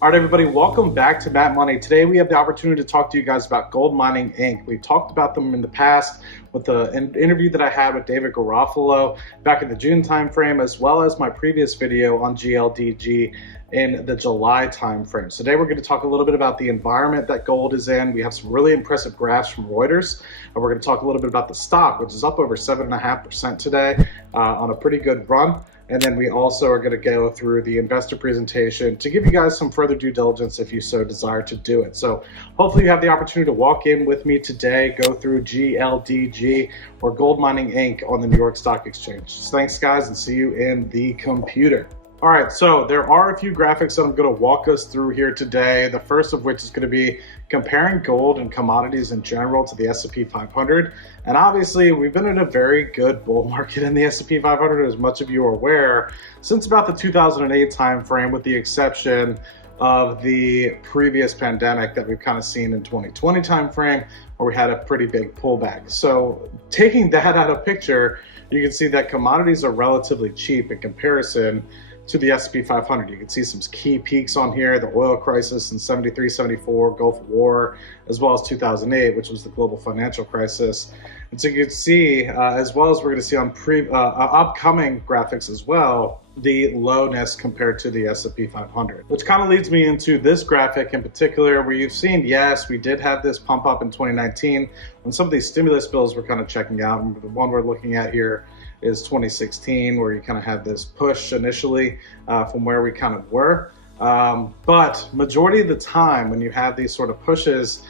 All right, everybody, welcome back to Matt Money. Today we have the opportunity to talk to you guys about Gold Mining Inc. We've talked about them in the past with the interview that I had with David Garofalo back in the June timeframe, as well as my previous video on GLDG in the July timeframe. So today we're going to talk a little bit about the environment that gold is in. We have some really impressive graphs from Reuters. And we're going to talk a little bit about the stock, which is up over 7.5% today on a pretty good run. And then we also are going to go through the investor presentation to give you guys some further due diligence if you so desire to do it. So hopefully you have the opportunity to walk in with me today, go through GLDG or Gold Mining Inc. on the New York Stock Exchange. So thanks, guys, and see you in the computer. All right, so there are a few graphics that I'm going to walk us through here today. The first of which is going to be comparing gold and commodities in general to the S&P 500. And obviously, we've been in a very good bull market in the S&P 500, as much of you are aware, since about the 2008 timeframe, with the exception of the previous pandemic that we've kind of seen in 2020 timeframe, where we had a pretty big pullback. So taking that out of picture, you can see that commodities are relatively cheap in comparison to the S&P 500. You can see some key peaks on here, the oil crisis in 73, 74, Gulf War, as well as 2008, which was the global financial crisis. And so you can see, as well as we're going to see on upcoming graphics as well, the lowness compared to the S&P 500, which kind of leads me into this graphic in particular, where you've seen, yes, we did have this pump up in 2019 when some of these stimulus bills were kind of checking out. And the one we're looking at here is 2016, where you kind of had this push initially from where we kind of were. But majority of the time when you have these sort of pushes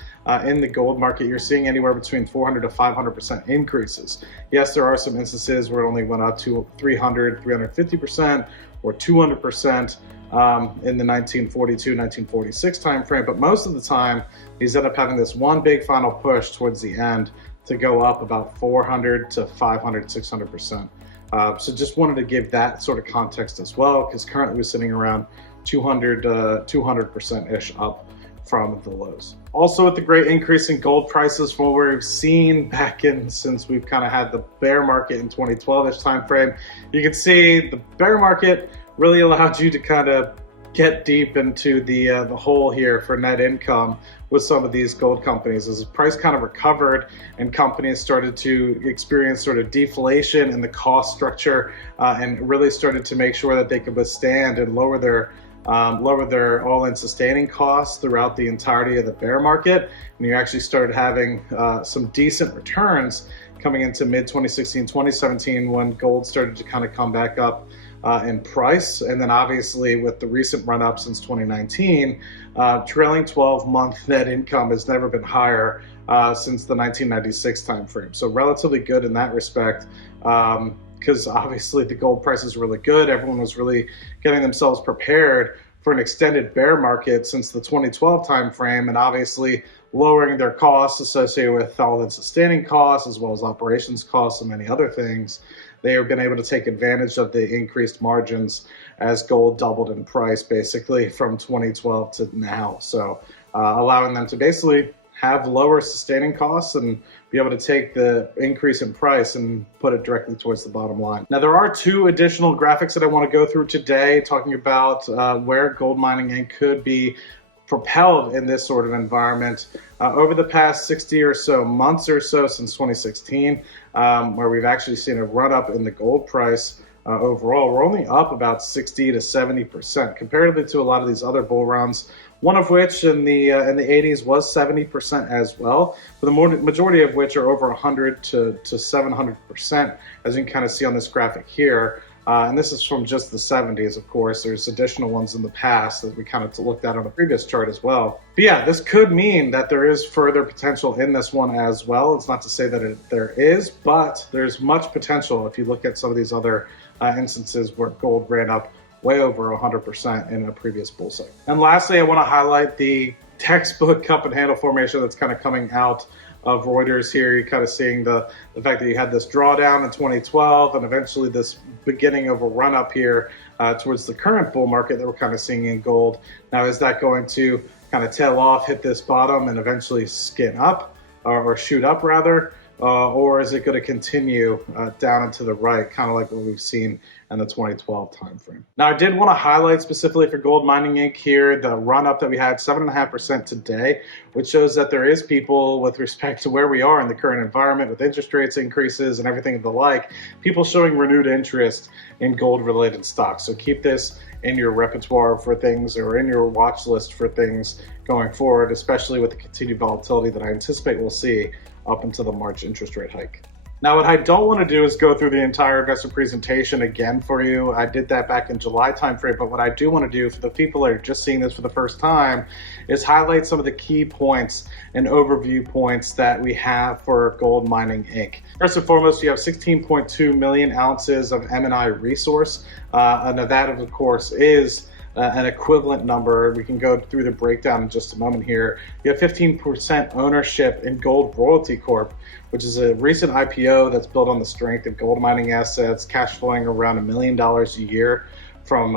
in the gold market, you're seeing anywhere between 400 to 500% increases. Yes, there are some instances where it only went up to 300, 350% or 200% in the 1942, 1946 timeframe. But most of the time, these end up having this one big final push towards the end to go up about 400 to 500, 600%. So just wanted to give that sort of context as well, because currently we're sitting around 200%-ish up from the lows. Also, with the great increase in gold prices from what we've seen back in, since we've kind of had the bear market in 2012-ish timeframe, you can see the bear market really allowed you to kind of get deep into the hole here for net income with some of these gold companies. As the price kind of recovered and companies started to experience sort of deflation in the cost structure and really started to make sure that they could withstand and lower their all-in sustaining costs throughout the entirety of the bear market, and you actually started having some decent returns coming into mid-2016, 2017, when gold started to kind of come back up in price. And then obviously with the recent run-up since 2019, trailing 12-month net income has never been higher since the 1996 timeframe. So relatively good in that respect, because obviously the gold price is really good. Everyone was really getting themselves prepared for an extended bear market since the 2012 timeframe, and obviously lowering their costs associated with all-in sustaining costs, as well as operations costs and many other things. They have been able to take advantage of the increased margins as gold doubled in price basically from 2012 to now. So allowing them to basically have lower sustaining costs and be able to take the increase in price and put it directly towards the bottom line. Now, there are two additional graphics that I want to go through today, talking about where Gold Mining Inc. could be propelled in this sort of environment over the past 60 or so months or so since 2016, where we've actually seen a run up in the gold price. Overall, we're only up about 60 to 70% comparatively to a lot of these other bull runs, one of which in the 80s was 70% as well, but the majority of which are over 100 to 700%, as you can kind of see on this graphic here. And this is from just the 70s, of course. There's additional ones in the past that we kind of looked at on a previous chart as well. But yeah, this could mean that there is further potential in this one as well. It's not to say that there is, but there's much potential if you look at some of these other instances where gold ran up way over 100% in a previous bull cycle. And lastly, I want to highlight the textbook cup and handle formation that's kind of coming out of Reuters here. You're kind of seeing the fact that you had this drawdown in 2012 and eventually this beginning of a run up here towards the current bull market that we're kind of seeing in gold. Now, is that going to kind of tail off, hit this bottom, and eventually skin up or shoot up rather? or is it going to continue down and to the right, kind of like what we've seen in the 2012 timeframe? Now, I did want to highlight specifically for Gold Mining Inc. here the run up that we had 7.5% today, which shows that there is people with respect to where we are in the current environment with interest rates increases and everything of the like, people showing renewed interest in gold related stocks. So keep this in your repertoire for things or in your watch list for things going forward, especially with the continued volatility that I anticipate we'll see up into the March interest rate hike. Now, what I don't want to do is go through the entire investor presentation again for you. I did that back in July timeframe, but what I do want to do for the people that are just seeing this for the first time is highlight some of the key points and overview points that we have for Gold Mining Inc. First and foremost, you have 16.2 million ounces of M&I resource, and that, of course, is an equivalent number. We can go through the breakdown in just a moment here. You have 15% ownership in Gold Royalty Corp, which is a recent IPO that's built on the strength of gold mining assets, cash flowing around $1 million a year from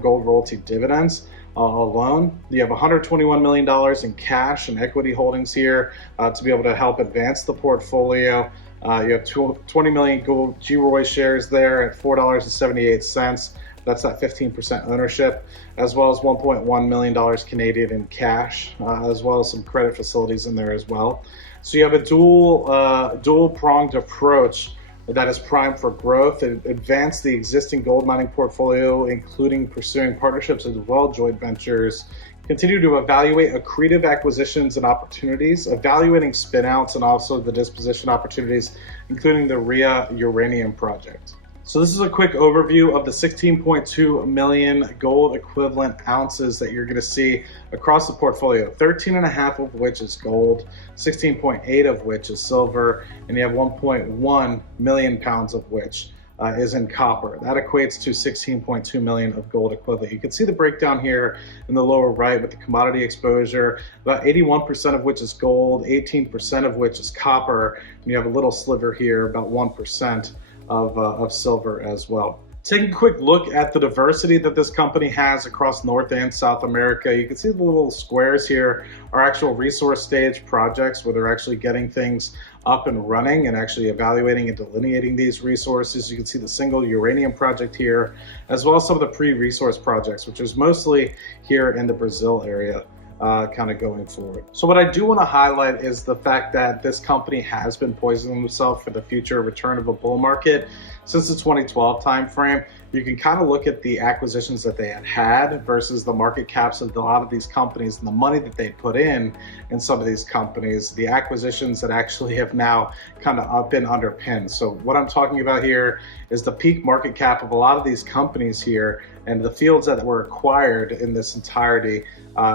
gold royalty dividends alone. You have $121 million in cash and equity holdings here to be able to help advance the portfolio. You have 20 million gold GROY shares there at $4.78. That's that 15% ownership, as well as $1.1 million Canadian in cash, as well as some credit facilities in there as well. So you have a dual-pronged approach that is primed for growth and advance the existing gold mining portfolio, including pursuing partnerships as well, joint ventures. Continue to evaluate accretive acquisitions and opportunities, evaluating spin-outs and also the disposition opportunities, including the RIA uranium project. So this is a quick overview of the 16.2 million gold equivalent ounces that you're going to see across the portfolio, 13.5 of which is gold, 16.8 of which is silver, and you have 1.1 million pounds of which is in copper. That equates to 16.2 million of gold equivalent. You can see the breakdown here in the lower right with the commodity exposure, about 81% of which is gold, 18% of which is copper, and you have a little sliver here, about 1%. Of silver as well. Taking a quick look at the diversity that this company has across North and South America, you can see the little squares here are actual resource stage projects where they're actually getting things up and running and actually evaluating and delineating these resources. You can see the single uranium project here, as well as some of the pre-resource projects, which is mostly here in the Brazil area. Kind of going forward. So what I do want to highlight is the fact that this company has been poisoning themselves for the future return of a bull market since the 2012 timeframe. You can kind of look at the acquisitions that they had versus the market caps of a lot of these companies and the money that they put in some of these companies, the acquisitions that actually have now kind of been underpinned. So what I'm talking about here is the peak market cap of a lot of these companies here and the fields that were acquired in this entirety,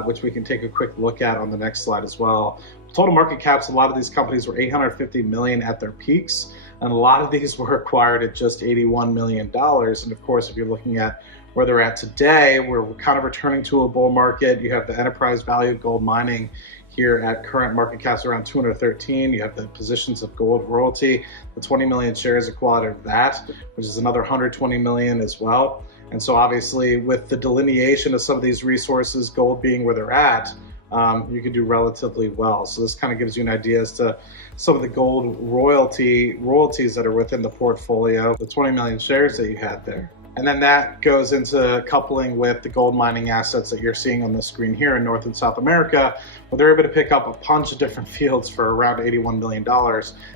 which we can take a quick look at on the next slide as well. Total market caps, a lot of these companies were 850 million at their peaks, and a lot of these were acquired at just $81 million. And of course, if you're looking at where they're at today, we're kind of returning to a bull market. You have the enterprise value of gold mining here at current market caps around 213. You have the positions of gold royalty, the 20 million shares acquired of that, which is another 120 million as well. And so obviously with the delineation of some of these resources, gold being where they're at, you can do relatively well. So this kind of gives you an idea as to some of the gold royalties that are within the portfolio, the 20 million shares that you had there. And then that goes into coupling with the gold mining assets that you're seeing on the screen here in North and South America, where they're able to pick up a bunch of different fields for around $81 million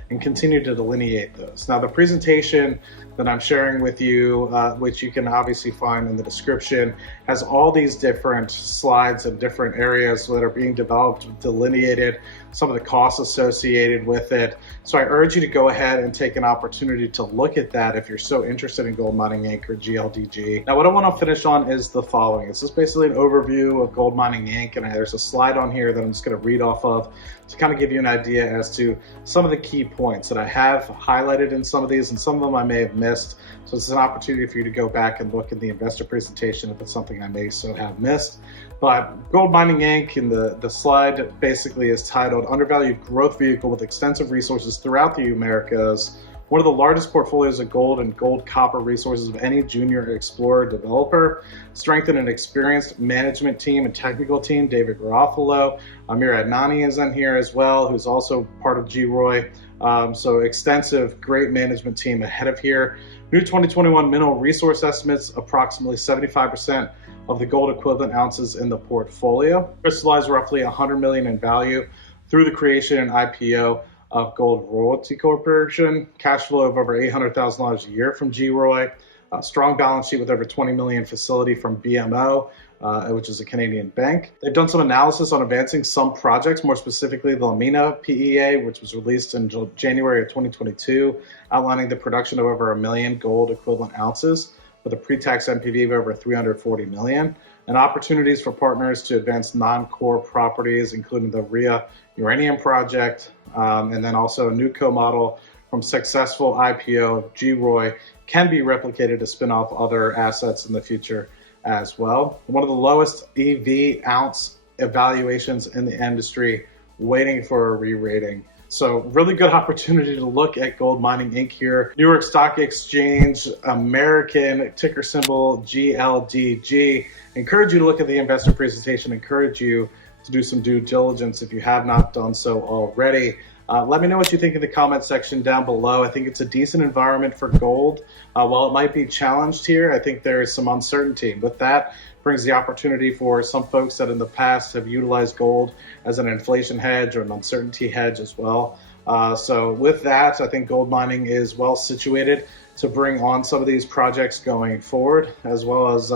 and continue to delineate those. Now, the presentation that I'm sharing with you, which you can obviously find in the description, has all these different slides and different areas that are being developed, delineated, some of the costs associated with it. So I urge you to go ahead and take an opportunity to look at that if you're so interested in Gold Mining Inc. or GLDG. Now, what I want to finish on is the following. It's just basically an overview of Gold Mining Inc. And there's a slide on here that I'm just going to read off of to kind of give you an idea as to some of the key points that I have highlighted in some of these, and some of them I may have missed. So it's an opportunity for you to go back and look at the investor presentation if it's something I may so have missed. But Gold Mining Inc. in the slide basically is titled Undervalued Growth Vehicle with Extensive Resources Throughout the Americas, one of the largest portfolios of gold and gold copper resources of any junior explorer developer, strengthened an experienced management team and technical team. David Garofalo, Amir Adnani is in here as well, who's also part of GROY, So extensive, great management team ahead of here. New 2021 mineral resource estimates, approximately 75% of the gold equivalent ounces in the portfolio. Crystallized roughly 100 million in value through the creation and IPO of Gold Royalty Corporation. Cash flow of over $800,000 a year from GROY. Strong balance sheet with over 20 million facility from BMO, which is a Canadian bank. They've done some analysis on advancing some projects, more specifically the Lamina PEA, which was released in January of 2022, outlining the production of over 1 million gold equivalent ounces with a pre-tax NPV of over 340 million, and opportunities for partners to advance non-core properties, including the Ria uranium project, and then also a new co-model from successful IPO of GROY can be replicated to spin off other assets in the future as well. One of the lowest EV ounce evaluations in the industry, waiting for a re-rating. So really good opportunity to look at Gold Mining Inc. here. New York Stock Exchange, American, ticker symbol GLDG. Encourage you to look at the investor presentation. Encourage you to do some due diligence if you have not done so already. Let me know what you think in the comment section down below. I think it's a decent environment for gold. While it might be challenged here, I think there is some uncertainty. With that, brings the opportunity for some folks that in the past have utilized gold as an inflation hedge or an uncertainty hedge as well. So with that, I think gold mining is well situated to bring on some of these projects going forward, as well as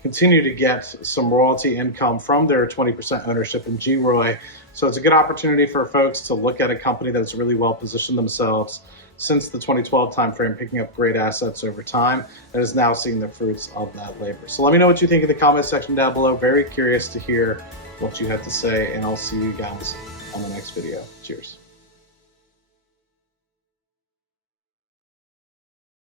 continue to get some royalty income from their 20% ownership in GROY. So it's a good opportunity for folks to look at a company that's really well positioned themselves since the 2012 timeframe, picking up great assets over time, that is now seeing the fruits of that labor. So let me know what you think in the comment section down below. Very curious to hear what you have to say, and I'll see you guys on the next video. Cheers.